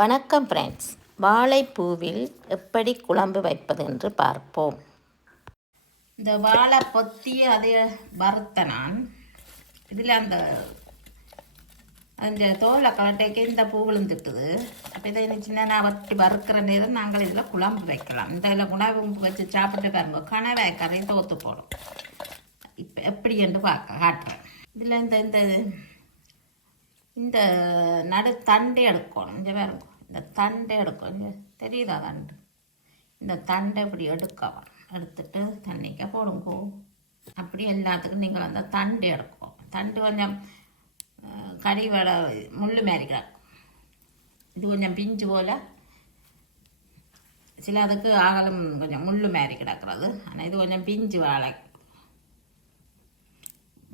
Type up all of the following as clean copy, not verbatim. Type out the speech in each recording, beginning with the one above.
வணக்கம் ஃப்ரெண்ட்ஸ், வாழைப்பூவில் எப்படி குழம்பு வைப்பது என்று பார்ப்போம். இந்த வாழை பொத்தி அதை வறுத்த நான் இதில் அந்த தோலை கலட்டைக்கு இந்த பூ விழுந்துட்டுது. அப்போ இதை சின்ன நான் வட்டி வறுக்கிற நேரம் நாங்கள் இதில் குழம்பு வைக்கலாம். இந்த இதில் குழம்பு வச்சு சாப்பிட்டு பாருங்க, கனவை கரை தோற்று போடும். இப்போ எப்படி என்று காட்டுறேன். இதில் இந்த இந்த நடு தண்டை எடுக்கணும். இங்கே பாருங்க, இந்த தண்டை எடுக்கணும். இங்கே தெரியுதா தண்டு? இந்த தண்டை இப்படி எடுக்கலாம். எடுத்துட்டு தண்ணிக்க போடுங்க. அப்படி எல்லாத்துக்கும் நீங்கள் அந்த தண்டு எடுக்கும். தண்டு கொஞ்சம் கறி வடை முள் மாரி கிடக்கும். இது கொஞ்சம் பிஞ்சு போல், சில அதுக்கு ஆகலும் கொஞ்சம் முள் மாரி கிடக்கிறது. ஆனால் இது கொஞ்சம் பிஞ்சு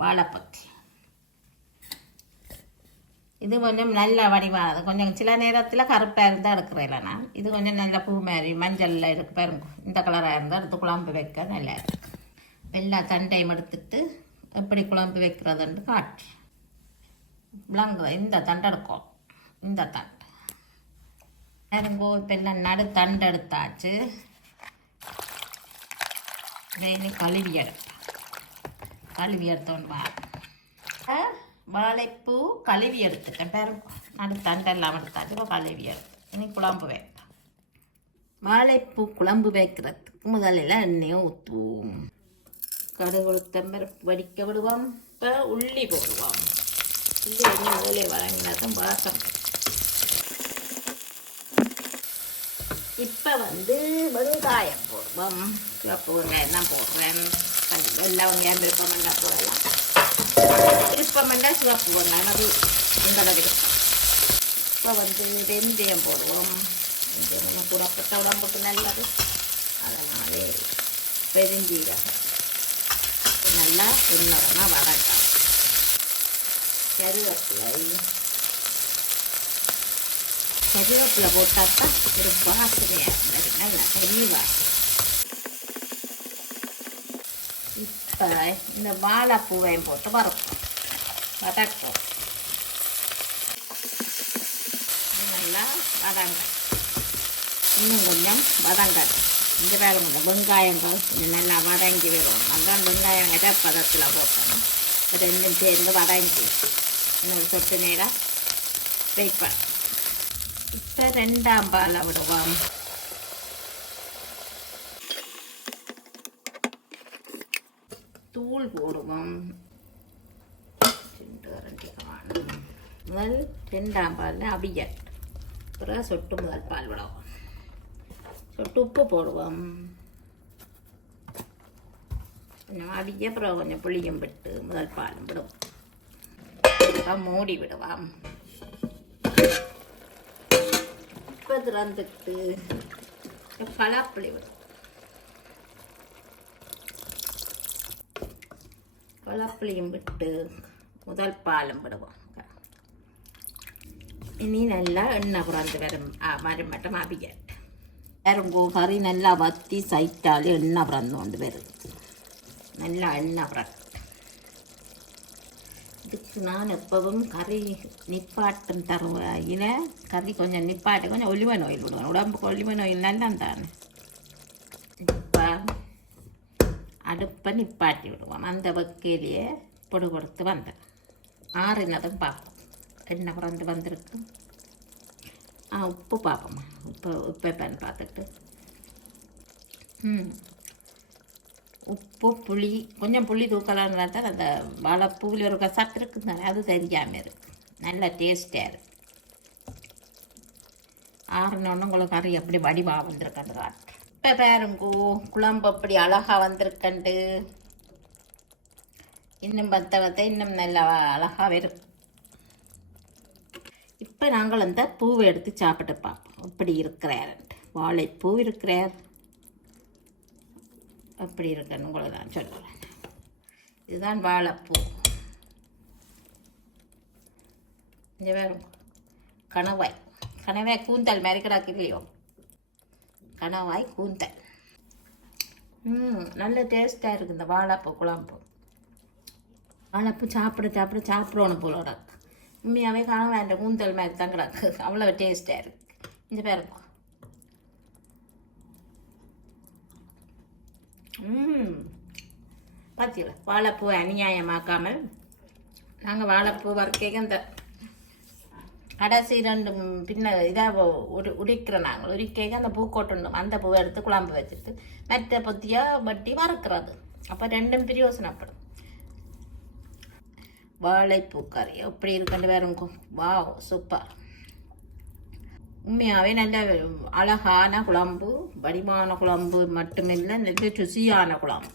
வாழைப்பத்தி. இது கொஞ்சம் நல்ல வடிவானது. கொஞ்சம் சில நேரத்தில் கருப்பாக இருந்தால் எடுக்கிறேன் நான். இது கொஞ்சம் நல்ல பூ மாதிரி மஞ்சளில் இருக்கு பாருங்க. இந்த கலராக இருந்தால் எடுத்து குழம்பு வைக்க நல்லா இருக்கு. எல்லா தண்டையும் எடுத்துட்டு எப்படி குழம்பு வைக்கிறதுன்னு காட்டு விளங்கு. இந்த தண்டை எடுக்கும். இந்த தண்டை பாருங்கோ. இப்போ எல்லாம் நடு தண்டை எடுத்தாச்சு. கழுவி எடுத்தோன்னு வாழைப்பூ கழுவி எடுத்துட்டேன். பாருங்க, நடு தண்டெல்லாம் எடுத்தாச்சு. இப்போ கழுவி எடுத்து இனி குழம்பு வைப்பேன். வாழைப்பூ குழம்பு வைக்கிறதுக்கு முதலில் எண்ணெயை ஊற்றுவோம். கடுகு உளுத்தம்பருப்பு வடிக்க விடுவோம். இப்போ உள்ளி போடுவோம். உள்ளி எண்ணெய் முதலே வழங்கினதும் வாசம். இப்போ வெங்காயம் போடுவோம். சிவப்பு வெங்காயம் தான் போடுறேன். எல்லா வெங்காயம் விருப்பமெண்டா போடலாம். விருப்பமெண்டா சிவப்பு வெங்காயம் அது உங்களோட விருப்பம். இப்போ வெந்தயம் போடுவோம். வெந்தயம் கூடப்பட்ட உடம்புக்கு நல்லது. அதனாலே பெருஞ்சீரகம் நல்லா உன்னரமாக வதக்கலாம். கருவேப்பிலை போட்டால் தான் ஒரு வாசனையாக இருந்தது. நல்லா தெளிவாக. இப்போ இந்த வாழைப்பூவையும் போட்டு வதக்கும். நல்லா வதங்க. இன்னும் கொஞ்சம் வதங்காது. இந்த வேறு வெங்காயங்கள் நல்லா வதங்கி வரும். அதான் வெங்காயம் பதத்தில் போட்டணும். ரெண்டும் சேர்ந்து வதங்கி இன்னொரு சொட்டு நேரம் வைப்பேன். இப்போ 2ஆம் பாலை விடுவோம். தூள் போடுவோம். முதல் 2ஆம் பாலில் அவியல், பிறகு சொட்டு முதல் பால் விடுவோம். சொட்டு உப்பு போடுவோம். கொஞ்சம் அவிய பிறகு கொஞ்சம் புளியும் விட்டு முதல் பாலும் விடுவோம். அப்புறம் மூடி விடுவோம். இப்போ திறந்துட்டு பலாப்புளி விடுவோம். பலாப்புளியும் விட்டு முதல் பாலும் விடுவோம். இனி நல்லா எண்ணெய் புறந்து வரும் மட்டும் அவியல். வேறுங்கோ கறி நல்லா வத்தி சைட்டாலே எண்ணெய் புறந்து கொண்டு வருது. நல்லா எண்ணெய் புறந்து. இதுக்கு நான் எப்பவும் கறி நிப்பாட்டம் தருவாயில கறி கொஞ்சம் நிப்பாட்டி கொஞ்சம் ஒலிவன் ஆயில் விடுவேன். உடம்புக்கு ஒலிவன் ஆயில் நல்லா தானே. இப்போ அடுப்பை நிப்பாட்டி விடுவோம். அந்த வக்கையிலேயே பொடு கொடுத்து வந்தேன். ஆறுனதும் பார்ப்போம். எண்ணெய் புறந்து வந்திருக்கு. உப்பு பார்ப்போம்மா. உப்பு பேன் பார்த்துட்டு உப்பு புளி கொஞ்சம் புளி தூக்கலான்னு தான் அந்த வாழைப்பூவில் ஒரு சத்து இருக்குது தானே, அது தெரியாமல் இருக்குது. நல்ல டேஸ்டாக இருக்குது. ஆறுனோன்னு உங்களுக்கு கறி அப்படி வடிவாக வந்திருக்கண்டு காட்டு. இப்போ பாருங்கோ குழம்பு அப்படி அழகாக வந்திருக்கண்டு. இன்னும் வத்த இன்னும் நல்லா அழகாக வரும். இப்போ நாங்கள் அந்த பூவை எடுத்து சாப்பிட்டு பார்ப்போம். இப்படி இருக்கிறாருன்ட்டு. வாழைப்பூ இருக்கிறார் அப்படி இருக்குன்னு உங்களை தான் சொல்லுவேன். இதுதான் வாழைப்பூ. இங்கே வேறு கணவாய் கூந்தல் மாதிரி கிடக்கு இல்லையோ. கணவாய் கூந்தல். நல்ல டேஸ்ட்டாக இருக்குது இந்த வாழைப்பூ குழம்பு. வாழைப்பூ சாப்பிடணும் போல கிடக்கு. உண்மையாகவே காண வேண்டாம். கூந்தல் மாதிரி தான் கிடக்கு. அவ்வளோ டேஸ்ட்டாக இருக்குது. இந்த பாருங்க. பார்த்தீங்களா, வாழைப்பூ அநியாயமாக்காமல் நாங்கள் வாழைப்பூ வறுக்க இந்த கடைசி ரெண்டு பின்ன இதாக உரிக்கிறோம். நாங்கள் உரிக்க அந்த பூ கொட்டணும். அந்த பூவை எடுத்து குழம்பு வச்சுட்டு மற்ற பொத்தியாக வட்டி வறுக்கிறது. அப்போ ரெண்டும் பிரயோசனப்படும். வாழைப்பூ கறி எப்படி இருக்குன்னு வேறுங்க. Wow, super. உண்மையாகவே நல்ல அழகான குழம்பு, வடிவான குழம்பு மட்டுமில்லை, நல்ல ருசியான குழம்பு,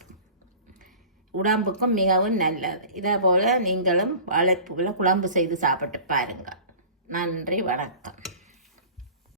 உடம்புக்கும் மிகவும் நல்லது. இதே போல் நீங்களும் வாழைப்பூவில் குழம்பு செய்து சாப்பிட்டு பாருங்கள். நன்றி, வணக்கம்.